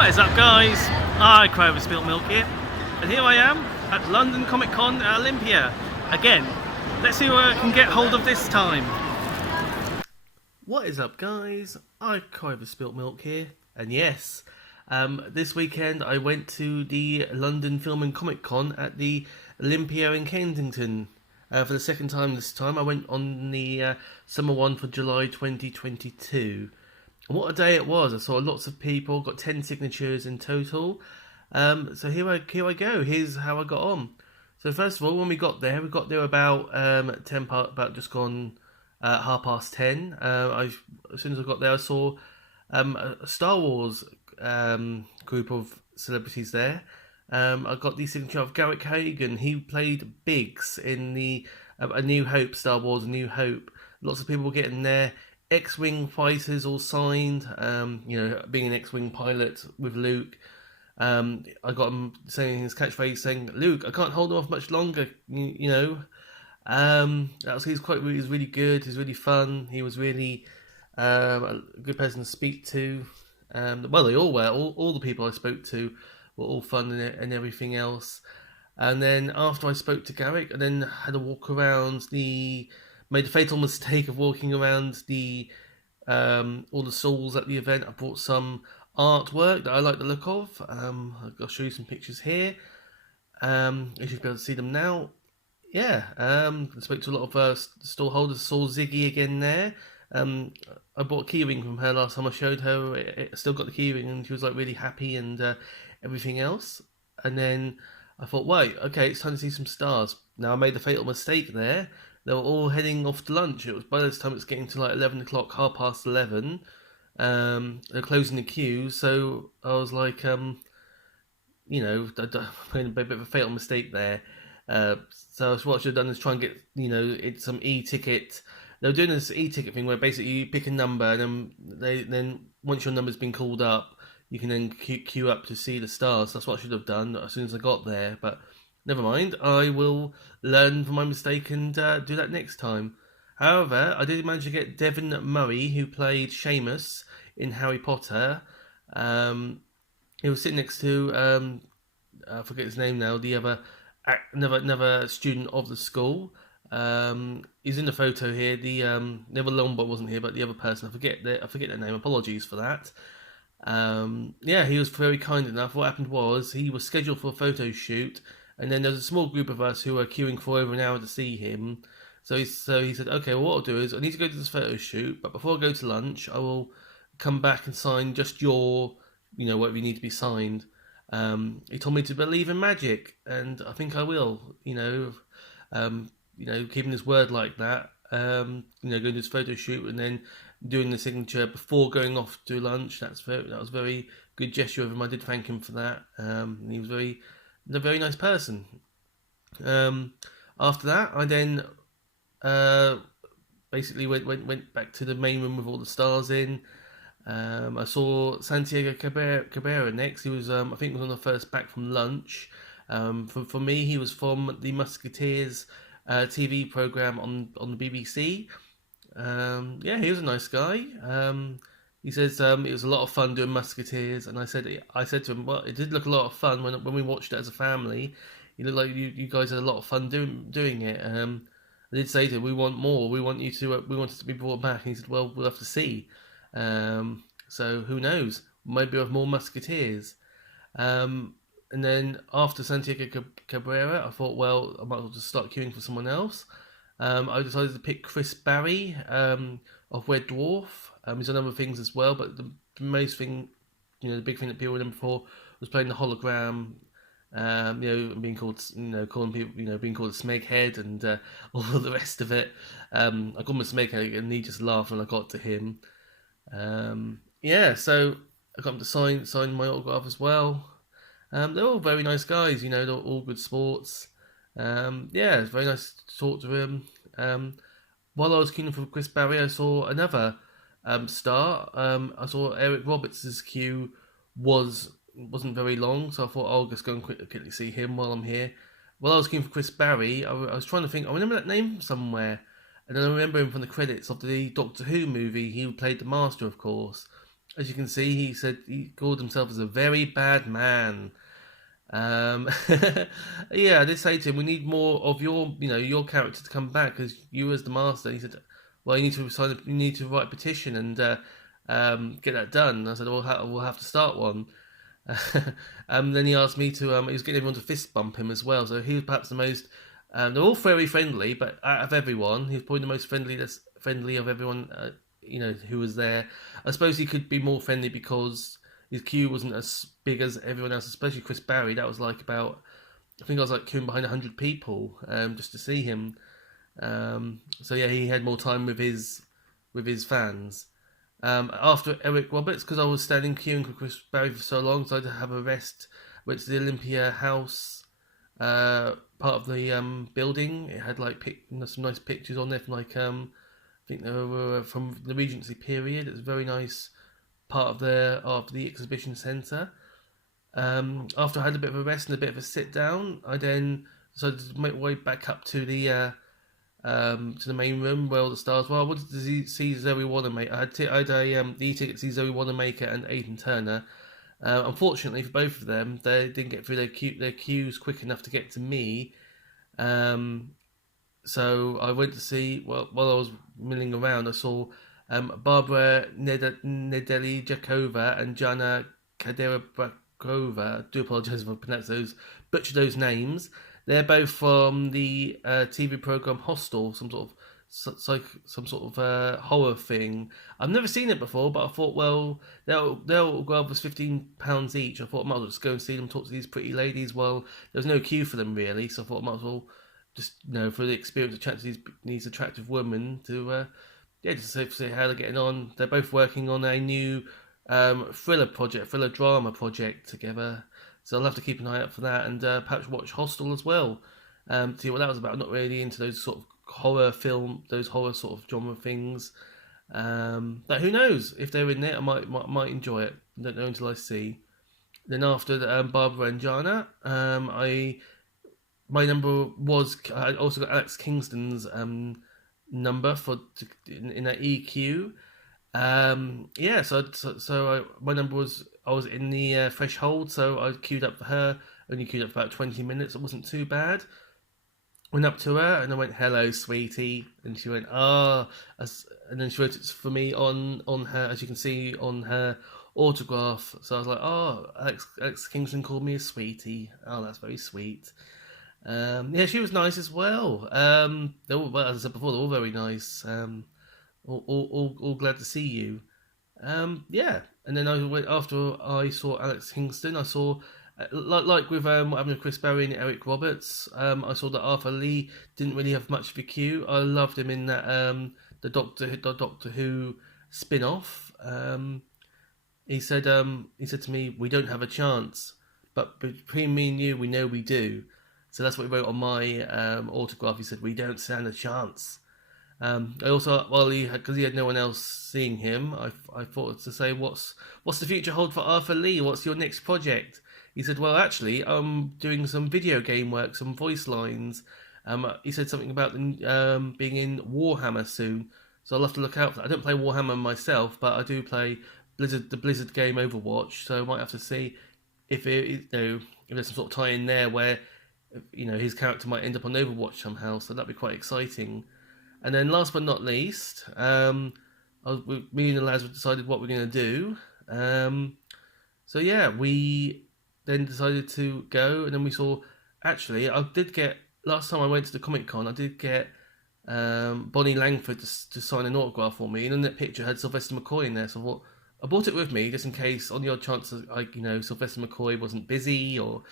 What is up, guys? I Cry with Spilt Milk here, and here I am at London Comic Con at Olympia again. Let's see what I can get hold of this time. What is up, guys? I Cry with Spilt Milk here, and yes, this weekend I went to the London Film and Comic Con at the Olympia in Kensington for the second time this time. I went on the summer one for July 2022. And what a day it was. I saw lots of people, got 10 signatures in total. So here I go. Here's how I got on. So first of all, when we got there about about just gone 10:30. As soon as I got there, I saw a Star Wars group of celebrities there. I got the signature of Garrick Hagan. He played Biggs in the A New Hope, Star Wars A New Hope. Lots of people were getting there. X-Wing fighters all signed, being an X-Wing pilot with Luke. I got him saying his catchphrase, saying, "Luke, I can't hold him off much longer." He was really good. He was really fun. He was really a good person to speak to. Well, they all were. All the people I spoke to were all fun and everything else. And then after I spoke to Garrick, I then had a walk around made the fatal mistake of walking around all the stalls at the event. I brought some artwork that I like the look of. I'll show you some pictures here. You should be able to see them now. Yeah, I spoke to a lot of stall holders. Saw Ziggy again there. I bought a keyring from her last time I showed her. I still got the keyring, and she was like really happy and everything else. And then I thought, wait, okay, it's time to see some stars. Now I made the fatal mistake there. They were all heading off to lunch. It was by this time it's getting to like 11 o'clock, 11:30. They're closing the queue, so I was like, I made a bit of a fatal mistake there. So what I should have done is try and get some e-ticket. They were doing this e-ticket thing where basically you pick a number, and then once your number's been called up, you can then queue up to see the stars. That's what I should have done as soon as I got there, but never mind. I will learn from my mistake and do that next time. However, I did manage to get Devon Murray, who played Seamus in Harry Potter. He was sitting next to I forget his name now. The another student of the school. He's in the photo here. The Neville Longbottom wasn't here, but the other person, I forget their name. Apologies for that. He was very kind enough. What happened was he was scheduled for a photo shoot, and then there was a small group of us who were queuing for over an hour to see him. So he said, okay, well, what I'll do is I need to go to this photo shoot, but before I go to lunch, I will come back and sign just your, whatever you need to be signed. He told me to believe in magic, and I think I will. Keeping his word like that. Going to this photo shoot and then doing the signature before going off to lunch. That was a very good gesture of him. I did thank him for that. He was a very nice person. After that, I then basically went back to the main room with all the stars in. I saw Santiago Cabrera next. He was, I think, was on the first back from lunch. For me, he was from the Musketeers TV program on the BBC. He was a nice guy. He says it was a lot of fun doing Musketeers, and I said to him, well, it did look a lot of fun when we watched it as a family. You look like you guys had a lot of fun doing it. I did say to him, we want more. We want it to be brought back. And he said, well, we'll have to see. So who knows? Maybe we'll have more Musketeers. And then after Santiago Cabrera, I thought, well, I might as well just start queuing for someone else. I decided to pick Chris Barry of Red Dwarf. He's done other things as well, but the most thing, the big thing that people were in for was playing the hologram. Being called, calling people, being called a Smeghead and all of the rest of it. I called him a Smeghead, and he just laughed when I got to him. So I got him to sign my autograph as well. They're all very nice guys, they're all good sports. It's very nice to talk to him. While I was queuing for Chris Barry, I saw another star. I saw Eric Roberts' queue wasn't very long, so I thought I'll just go and quickly see him while I'm here. While I was queuing for Chris Barry, I was trying to think, I remember that name somewhere, and then I remember him from the credits of the Doctor Who movie. He played the Master, of course. as you can see, he said he called himself as a very bad man. Um, yeah, I did say to him, we need more of your character to come back because you as the master. He said, well, you need to you need to write a petition and get that done. And I said, well, we'll have to start one. Then he asked me to. He was getting everyone to fist bump him as well. So he was perhaps the most. They're all very friendly, but out of everyone, he's probably the most friendly of everyone. Who was there. I suppose he could be more friendly because his queue wasn't as big as everyone else, especially Chris Barry. That was like about. I think I was like queuing behind 100 people just to see him. So yeah, he had more time with his fans. After Eric Roberts, because I was standing queuing for Chris Barry for so long, so I had to have a rest. Went to the Olympia house, part of the building. It had like some nice pictures on there from I think they were from the Regency period. It was a very nice part of the exhibition centre. After I had a bit of a rest and a bit of a sit down, I then decided to make my way back up to the main room where all the stars were. I wanted to see Zoe Wanamaker. I had the e-ticket to see Zoe Wanamaker and Aidan Turner. Unfortunately for both of them, they didn't get through their queues quick enough to get to me. So I went to see, well, while I was milling around, I saw Barbara Nedeli Jakova and Jana Kaderabrakova. I do apologise if I butchered those names. They're both from the TV program Hostel, some sort of horror thing. I've never seen it before, but I thought, well, their autograph was £15 each. I thought I might as well just go and see them, talk to these pretty ladies. Well, there was no queue for them really, so I thought I might as well just for the experience of chat to these attractive women to just see how they're getting on. They're both working on a new thriller drama project together. So I'll have to keep an eye out for that and perhaps watch Hostel as well to see what that was about. I'm not really into those sort of those horror sort of genre things. But who knows? If they're in there, I might enjoy it. I don't know until I see. Then after Barbara and Jana, my number was I also got Alex Kingston's number in that EQ. My number was I was in the threshold, so I queued up for her. Only queued up for about 20 minutes. It wasn't too bad. Went up to her and I went, "Hello, sweetie," and she went, "Ah," and then she wrote it for me on her, as you can see on her autograph. So I was like, "Oh, Alex Kingston called me a sweetie. Oh, that's very sweet." She was nice as well. Well, as I said before, they're all very nice. All glad to see you. And then after I saw Alex Kingston, I saw like with what happened with Chris Barry and Eric Roberts. I saw that Arthur Lee didn't really have much of a queue. I loved him in that the Doctor Who spin off. He said to me, "We don't have a chance, but between me and you, we know we do." So that's what he wrote on my autograph. He said, "We don't stand a chance." I also, because he had no one else seeing him, I thought to say, what's the future hold for Arthur Lee? What's your next project? He said, well, actually, I'm doing some video game work, some voice lines. He said something about being in Warhammer soon, so I'll have to look out for that. I don't play Warhammer myself, but I do play the Blizzard game Overwatch, so I might have to see if there's some sort of tie in there where his character might end up on Overwatch somehow. So that'd be quite exciting. And then last but not least, me and the lads decided what we're going to do. We then decided to go, and then we saw. Actually, I did get last time I went to the Comic Con. I did get Bonnie Langford to sign an autograph for me, and in that picture had Sylvester McCoy in there. So I thought I brought it with me just in case, on the odd chance, Sylvester McCoy wasn't busy or.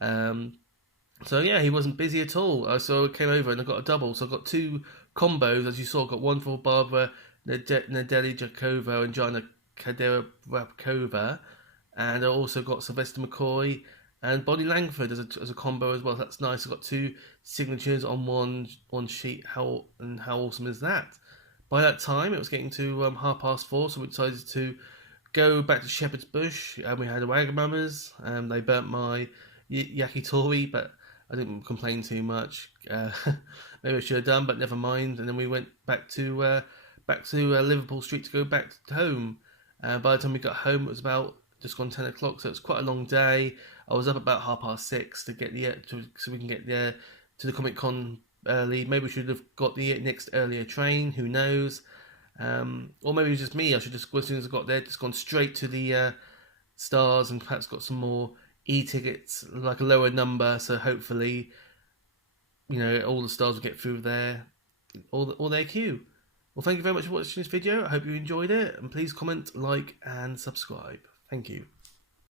He wasn't busy at all. So I came over and I got a double. So I got two combos, as you saw. I got one for Barbara Nedeli Jakova and Jana Kaderabrakova, and I also got Sylvester McCoy and Bonnie Langford as a combo as well. That's nice. I got two signatures on one sheet. How awesome is that? By that time, it was getting to 4:30, so we decided to go back to Shepherd's Bush, and we had the Wagamamas. They burnt my yakitori, but I didn't complain too much. Maybe I should have done, but never mind. And then we went back to Liverpool Street to go back home. By the time we got home, it was about just gone 10 o'clock, so it's quite a long day. I was up about 6:30 to get so we can get there to the Comic Con early. Maybe we should have got the next earlier train. Who knows? Or maybe it was just me. I should just, as soon as I got there, just gone straight to the stars and perhaps got some more e-tickets, like a lower number. So hopefully, all the stars will get through there, all their queue. Well, thank you very much for watching this video. I hope you enjoyed it, and please comment, like, and subscribe. Thank you.